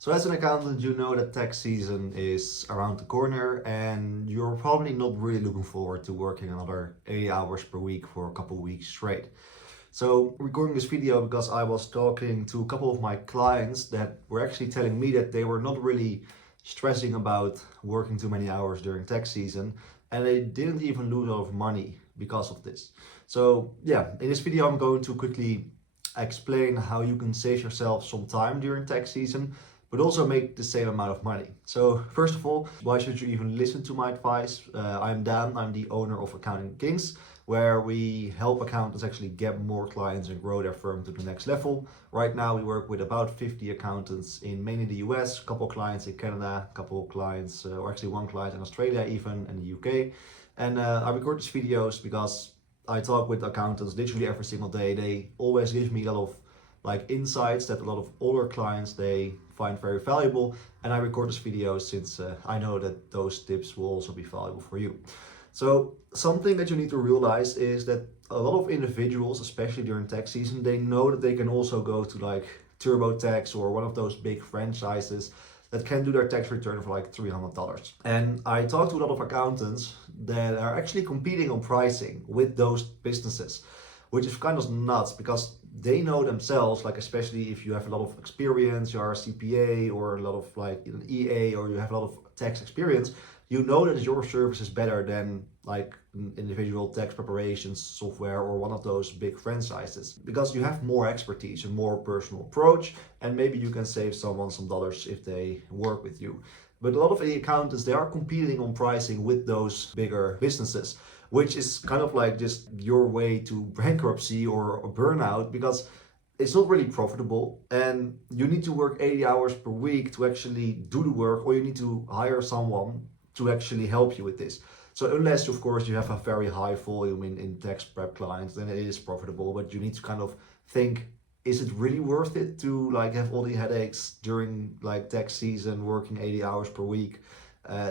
So as an accountant, you know that tax season is around the corner and you're probably not really looking forward to working another 80 hours per week for a couple of weeks straight. So recording this video because I was talking to a couple of my clients that were actually telling me that they were not really stressing about working too many hours during tax season and they didn't even lose a lot of money because of this. So yeah, in this video I'm going to quickly explain how you can save yourself some time during tax season but also make the same amount of money. So first of all, why should you even listen to my advice? I'm Daan, I'm the owner of Accounting Kings, where we help accountants actually get more clients and grow their firm to the next level. Right now we work with about 50 accountants in mainly the US, a couple of clients in Canada, a couple of clients, or actually one client in Australia even, and the UK. And I record these videos because I talk with accountants literally every single day. They always give me a lot of insights that a lot of older clients they find very valuable, and I record this video since I know that those tips will also be valuable for you. So something that you need to realize is that a lot of individuals, especially during tax season, they know that they can also go to TurboTax or one of those big franchises that can do their tax return for $300. And I talk to a lot of accountants that are actually competing on pricing with those businesses, which is kind of nuts because they know themselves, especially if you have a lot of experience, you are a CPA or a lot of an EA, or you have a lot of tax experience, you know that your service is better than an individual tax preparations software or one of those big franchises, because you have more expertise and more personal approach, and maybe you can save someone some dollars if they work with you. But a lot of the accountants, they are competing on pricing with those bigger businesses, which is kind of just your way to bankruptcy or burnout, because it's not really profitable and you need to work 80 hours per week to actually do the work, or you need to hire someone to actually help you with this. So unless of course you have a very high volume in tax prep clients, then it is profitable, but you need to kind of think, is it really worth it to have all the headaches during tax season, working 80 hours per week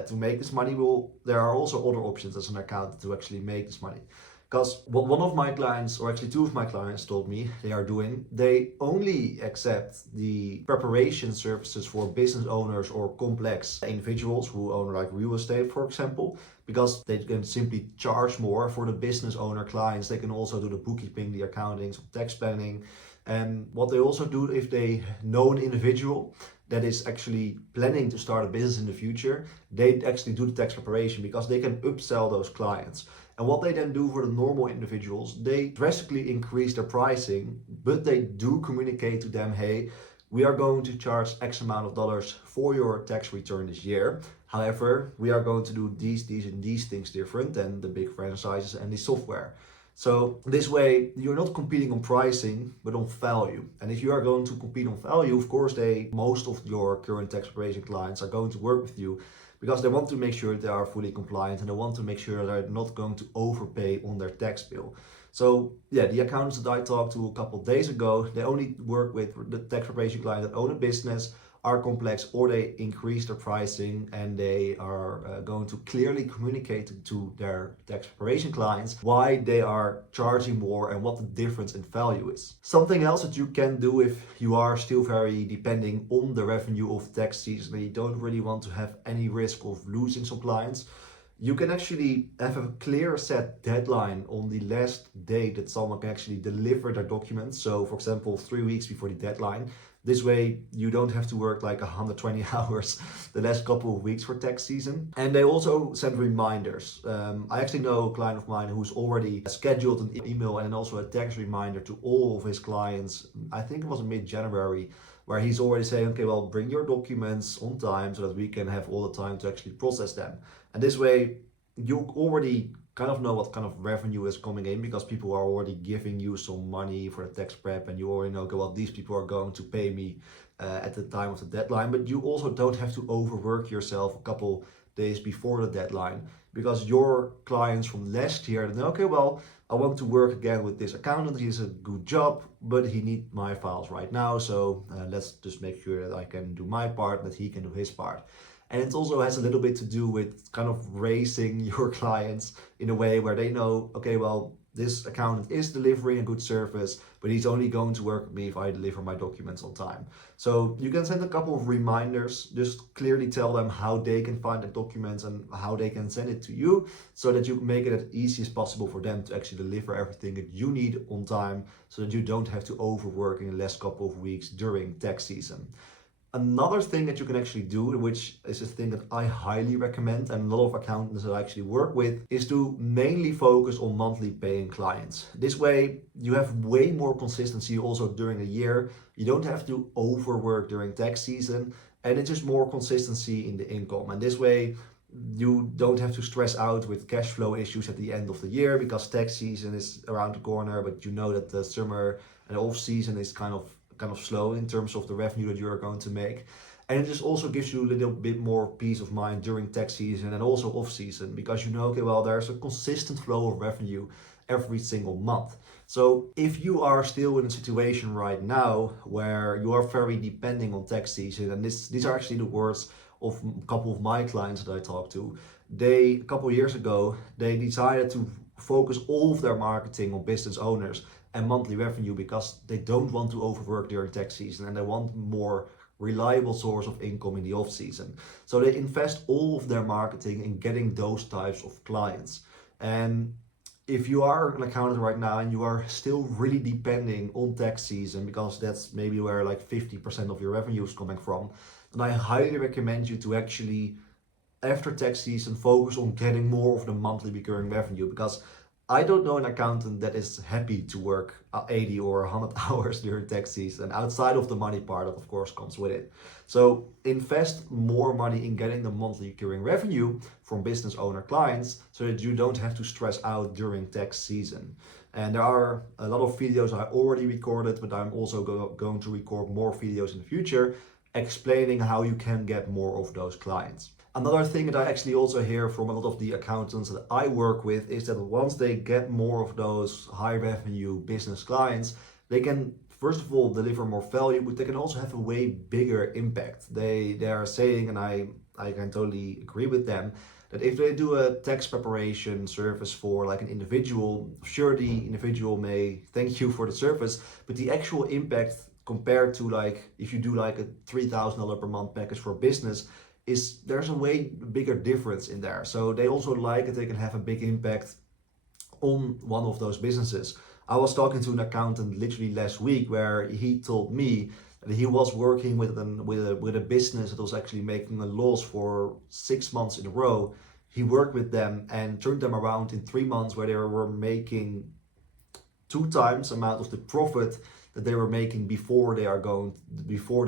to make this money? Well, there are also other options as an accountant to actually make this money. Because what one of my clients, or actually two of my clients, told me they are doing, they only accept the preparation services for business owners or complex individuals who own real estate, for example, because they can simply charge more. For the business owner clients, they can also do the bookkeeping, the accounting, some tax planning. And what they also do, if they know an individual that is actually planning to start a business in the future, they actually do the tax preparation because they can upsell those clients. And what they then do for the normal individuals, they drastically increase their pricing, but they do communicate to them, hey, we are going to charge X amount of dollars for your tax return this year. However, we are going to do these and these things different than the big franchises and the software. So this way, you're not competing on pricing, but on value. And if you are going to compete on value, of course, most of your current tax preparation clients are going to work with you because they want to make sure they are fully compliant and they want to make sure they're not going to overpay on their tax bill. So yeah, the accountants that I talked to a couple of days ago, they only work with the tax preparation client that own a business, are complex, or they increase their pricing, and they are going to clearly communicate to their tax preparation clients why they are charging more and what the difference in value is. Something else that you can do if you are still very depending on the revenue of tax season and you don't really want to have any risk of losing some clients, you can actually have a clear set deadline on the last date that someone can actually deliver their documents. So for example, 3 weeks before the deadline. This way you don't have to work 120 hours the last couple of weeks for tax season. And they also send reminders. I actually know a client of mine who's already scheduled an email and also a tax reminder to all of his clients. I think it was mid-January, where he's already saying, okay, well, bring your documents on time so that we can have all the time to actually process them. And this way you already kind of know what kind of revenue is coming in, because people are already giving you some money for the tax prep and you already know, okay, well, these people are going to pay me at the time of the deadline. But you also don't have to overwork yourself a couple days before the deadline, because your clients from last year know, okay, well, I want to work again with this accountant, he's a good job, but he needs my files right now, so let's just make sure that I can do my part, that he can do his part. And it also has a little bit to do with kind of raising your clients in a way where they know, okay, well, this accountant is delivering a good service, but he's only going to work with me if I deliver my documents on time. So you can send a couple of reminders, just clearly tell them how they can find the documents and how they can send it to you, so that you make it as easy as possible for them to actually deliver everything that you need on time, so that you don't have to overwork in the last couple of weeks during tax season. Another thing that you can actually do, which is a thing that I highly recommend and a lot of accountants that I actually work with, is to mainly focus on monthly paying clients. This way you have way more consistency also during the year. You don't have to overwork during tax season, and it's just more consistency in the income. And this way you don't have to stress out with cash flow issues at the end of the year, because tax season is around the corner, but you know that the summer and off season is kind of slow in terms of the revenue that you are going to make. And it just also gives you a little bit more peace of mind during tax season and also off season, because you know, okay, well, there's a consistent flow of revenue every single month. So if you are still in a situation right now where you are very depending on tax season, and these are actually the words of a couple of my clients that I talked to, a couple of years ago, they decided to focus all of their marketing on business owners and monthly revenue, because they don't want to overwork during tax season and they want more reliable source of income in the off season. So they invest all of their marketing in getting those types of clients. And if you are an accountant right now and you are still really depending on tax season, because that's maybe where like 50% of your revenue is coming from, then I highly recommend you to actually, after tax season, focus on getting more of the monthly recurring revenue, because I don't know an accountant that is happy to work 80 or 100 hours during tax season, outside of the money part that of course comes with it. So invest more money in getting the monthly recurring revenue from business owner clients, so that you don't have to stress out during tax season. And there are a lot of videos I already recorded, but I'm also going to record more videos in the future explaining how you can get more of those clients. Another thing that I actually also hear from a lot of the accountants that I work with is that once they get more of those high revenue business clients, they can first of all deliver more value, but they can also have a way bigger impact. They are saying, and I can totally agree with them, that if they do a tax preparation service for like an individual, sure, the individual may thank you for the service, but the actual impact compared to like if you do like a $3,000 per month package for a business, there's a way bigger difference in there. So they also like that they can have a big impact on one of those businesses. I was talking to an accountant literally last week where he told me that he was working with a business that was actually making a loss for 6 months in a row. He worked with them and turned them around in 3 months, where they were making 2 times the amount of the profit that they were making before they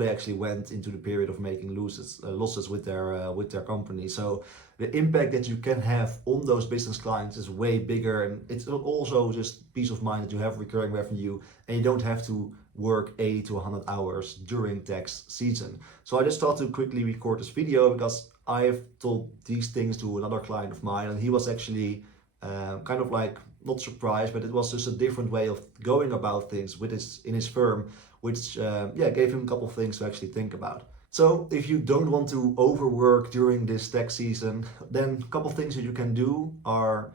actually went into the period of making losses with their company. So the impact that you can have on those business clients is way bigger, and it's also just peace of mind that you have recurring revenue and you don't have to work 80 to 100 hours during tax season. So I just thought to quickly record this video because I have told these things to another client of mine, and he was actually kind of like not surprised, but it was just a different way of going about things with in his firm, which gave him a couple of things to actually think about. So if you don't want to overwork during this tax season, then a couple of things that you can do are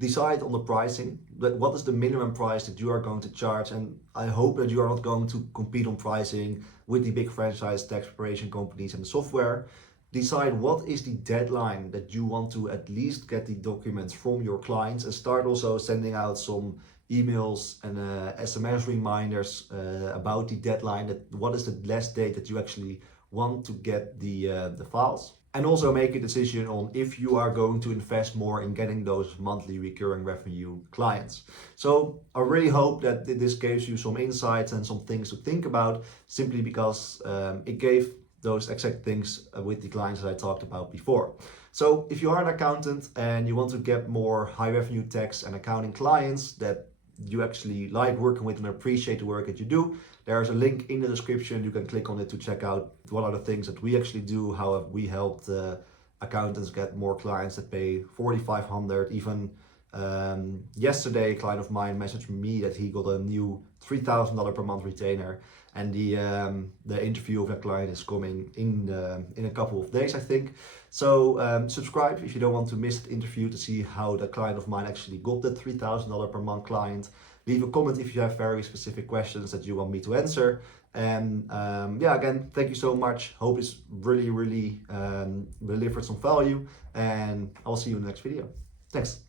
decide on the pricing. What is the minimum price that you are going to charge? And I hope that you are not going to compete on pricing with the big franchise tax preparation companies and the software. Decide what is the deadline that you want to at least get the documents from your clients, and start also sending out some emails and SMS reminders about the deadline, that what is the last date that you actually want to get the files. And also make a decision on if you are going to invest more in getting those monthly recurring revenue clients. So I really hope that this gives you some insights and some things to think about, simply because it gave those exact things with the clients that I talked about before. So if you are an accountant and you want to get more high revenue tax and accounting clients that you actually like working with and appreciate the work that you do, there's a link in the description. You can click on it to check out what are the things that we actually do, how we helped accountants get more clients that pay 4,500, even Yesterday, a client of mine messaged me that he got a new $3,000 per month retainer, and the interview of that client is coming in a couple of days, I think. So subscribe if you don't want to miss the interview to see how the client of mine actually got that $3,000 per month client. Leave a comment if you have very specific questions that you want me to answer. And yeah, again, thank you so much. Hope it's really delivered some value, and I'll see you in the next video. Thanks.